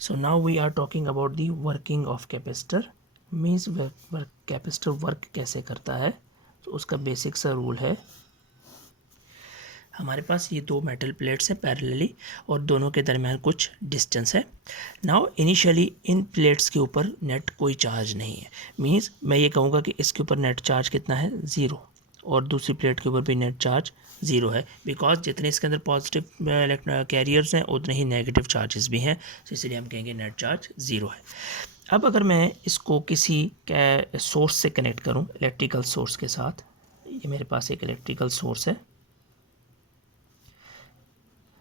So now we are talking about the working of capacitor, means capacitor work कैसे करता है। तो उसका बेसिक सा रूल है, हमारे पास ये दो मेटल प्लेट्स हैं पैरेलली और दोनों के दरमियान कुछ डिस्टेंस है। नाउ इनिशियली इन प्लेट्स के ऊपर नेट कोई चार्ज नहीं है, मींस मैं ये कहूँगा कि इसके ऊपर नेट चार्ज कितना है, ज़ीरो, और दूसरी प्लेट के ऊपर भी नेट चार्ज ज़ीरो है, बिकॉज जितने इसके अंदर पॉजिटिव कैरियर्स हैं उतने ही नेगेटिव चार्जेस भी हैं, तो इसलिए हम कहेंगे नेट चार्ज ज़ीरो है। अब अगर मैं इसको किसी सोर्स से कनेक्ट करूं, इलेक्ट्रिकल सोर्स के साथ, ये मेरे पास एक इलेक्ट्रिकल सोर्स है।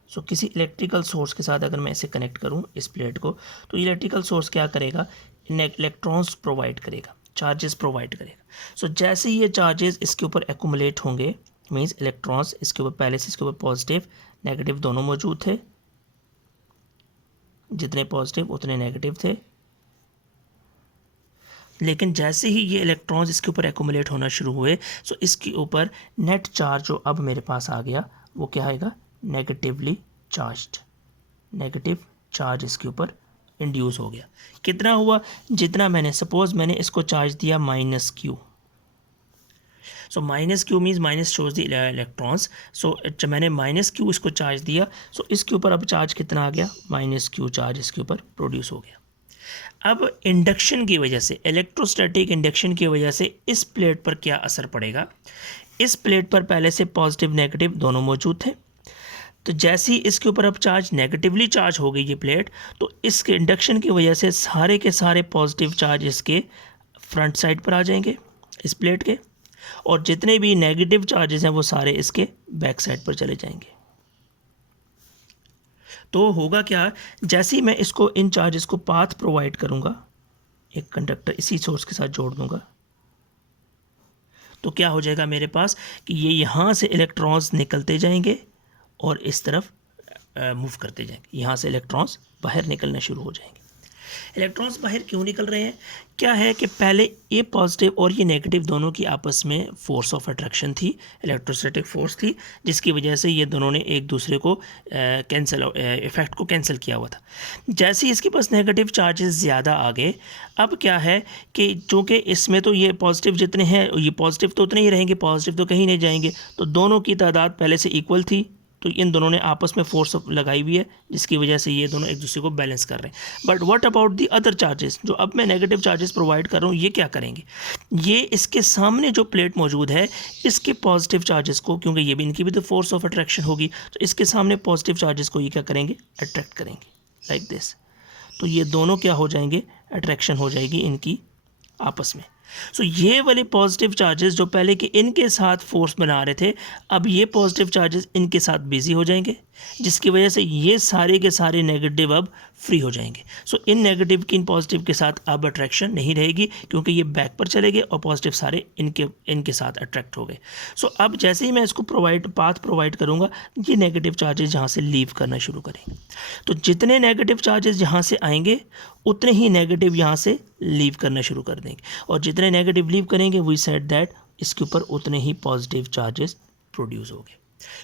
सो किसी इलेक्ट्रिकल सोर्स के साथ अगर मैं इसे कनेक्ट करूं इस प्लेट को, तो इलेक्ट्रिकल सोर्स क्या करेगा, इलेक्ट्रॉन्स प्रोवाइड करेगा, चार्जेस प्रोवाइड करेगा। सो जैसे ही ये चार्जेस इसके ऊपर एक्यूमुलेट होंगे, मींस इलेक्ट्रॉन्स इसके ऊपर, पहले से इसके ऊपर पॉजिटिव नेगेटिव दोनों मौजूद थे, जितने पॉजिटिव उतने नेगेटिव थे, लेकिन जैसे ही ये इलेक्ट्रॉन्स इसके ऊपर एक्यूमुलेट होना शुरू हुए, सो इसके ऊपर नेट चार्ज जो अब मेरे पास आ गया वो क्या आएगा, नेगेटिवली चार्ज्ड, नेगेटिव चार्ज इसके ऊपर इंड्यूस हो गया। कितना हुआ, जितना मैंने, सपोज मैंने इसको चार्ज दिया minus Q, so minus Q means minus shows the electrons, so जब मैंने माइनस क्यू इसको चार्ज दिया, सो इसके ऊपर अब चार्ज कितना आ गया, माइनस क्यू चार्ज इसके ऊपर प्रोड्यूस हो गया। अब इंडक्शन की वजह से, इलेक्ट्रोस्टैटिक इंडक्शन की वजह से इस प्लेट पर क्या असर पड़ेगा, इस प्लेट पर पहले से पॉजिटिव नेगेटिव दोनों मौजूद थे, तो जैसे ही इसके ऊपर अब चार्ज नेगेटिवली चार्ज हो गई ये प्लेट, तो इसके इंडक्शन की वजह से सारे के सारे पॉजिटिव चार्ज इसके फ्रंट साइड पर आ जाएंगे इस प्लेट के, और जितने भी नेगेटिव चार्जेस हैं वो सारे इसके बैक साइड पर चले जाएंगे। तो होगा क्या, जैसे ही मैं इसको इन चार्जेस को पाथ प्रोवाइड करूंगा, एक कंडक्टर इसी सोर्स के साथ जोड़ दूंगा, तो क्या हो जाएगा मेरे पास कि ये यहाँ से इलेक्ट्रॉन्स निकलते जाएंगे और इस तरफ मूव करते जाएंगे, यहाँ से इलेक्ट्रॉन्स बाहर निकलना शुरू हो जाएंगे। इलेक्ट्रॉन्स बाहर क्यों निकल रहे हैं, क्या है कि पहले ये पॉजिटिव और ये नेगेटिव दोनों की आपस में फोर्स ऑफ अट्रैक्शन थी, इलेक्ट्रोस्टैटिक फोर्स थी, जिसकी वजह से ये दोनों ने एक दूसरे को कैंसिल, इफेक्ट को कैंसिल किया हुआ था। जैसे ही इसके पास नेगेटिव चार्जेस ज़्यादा आ गए, अब क्या है कि चूँकि इसमें तो ये पॉजिटिव जितने हैं ये पॉजिटिव तो उतने ही रहेंगे, पॉजिटिव तो कहीं नहीं जाएंगे, तो दोनों की तादाद पहले से इक्वल थी, तो इन दोनों ने आपस में फोर्स लगाई हुई है, जिसकी वजह से ये दोनों एक दूसरे को बैलेंस कर रहे हैं। But what about the other charges, जो अब मैं नेगेटिव चार्जेस प्रोवाइड कर रहा हूँ, ये क्या करेंगे, ये इसके सामने जो प्लेट मौजूद है इसके पॉजिटिव चार्जेस को, क्योंकि ये भी इनकी भी तो फोर्स ऑफ अट्रैक्शन होगी, तो इसके सामने पॉजिटिव चार्जेस को ये क्या करेंगे, अट्रैक्ट करेंगे लाइक दिस। तो ये दोनों क्या हो जाएंगे, अट्रैक्शन हो जाएगी इनकी आपस में। सो ये वाले पॉजिटिव चार्जेस जो पहले के इनके साथ फोर्स बना रहे थे, अब ये पॉजिटिव चार्जेस इनके साथ बिजी हो जाएंगे, जिसकी वजह से ये सारे के सारे नेगेटिव अब फ्री हो जाएंगे। सो इन नेगेटिव की इन पॉजिटिव के साथ अब अट्रैक्शन नहीं रहेगी, क्योंकि ये बैक पर चले गए और पॉजिटिव सारे इनके साथ अट्रैक्ट हो गए। सो अब जैसे ही मैं इसको पाथ प्रोवाइड करूँगा, ये नेगेटिव चार्जेस यहाँ से लीव करना शुरू करेंगे, तो जितने नेगेटिव चार्जेस यहाँ से आएंगे उतने ही नेगेटिव यहाँ से लीव करना शुरू कर देंगे, और जितने नेगेटिव लीव करेंगे वी सेड दैट इसके ऊपर उतने ही पॉजिटिव चार्जेस प्रोड्यूस हो गए।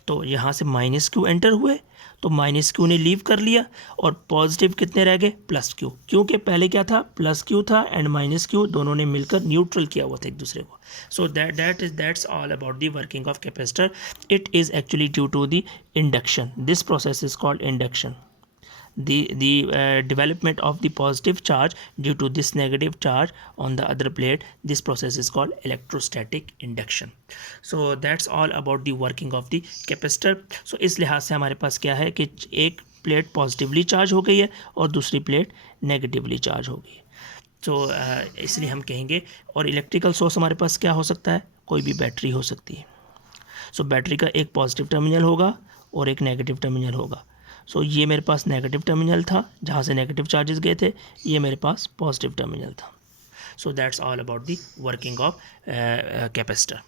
तो यहाँ से माइनस क्यू एंटर हुए, तो माइनस क्यू ने लीव कर लिया, और पॉजिटिव कितने रह गए, प्लस क्यू, क्योंकि पहले क्या था, प्लस क्यू था एंड माइनस क्यू दोनों ने मिलकर न्यूट्रल किया हुआ था एक दूसरे को। So that's all about the working of capacitor. It is actually due to the induction, this process is called induction. The development of the positive charge due to this negative charge on the other plate, this process is called electrostatic induction. So that's all about the working of the capacitor. So इस लिहाज से हमारे पास क्या है कि एक plate positively charge हो गई है और दूसरी प्लेट नेगेटिवली चार्ज हो गई है। तो इसलिए हम कहेंगे, और इलेक्ट्रिकल सोर्स हमारे पास क्या हो सकता है, कोई भी बैटरी हो सकती है। सो बैटरी का एक पॉजिटिव टर्मिनल होगा और एक नेगेटिव टर्मिनल होगा। सो ये मेरे पास नेगेटिव टर्मिनल था जहाँ से नेगेटिव चार्जेस गए थे, ये मेरे पास पॉजिटिव टर्मिनल था। सो that's all about the working of capacitor.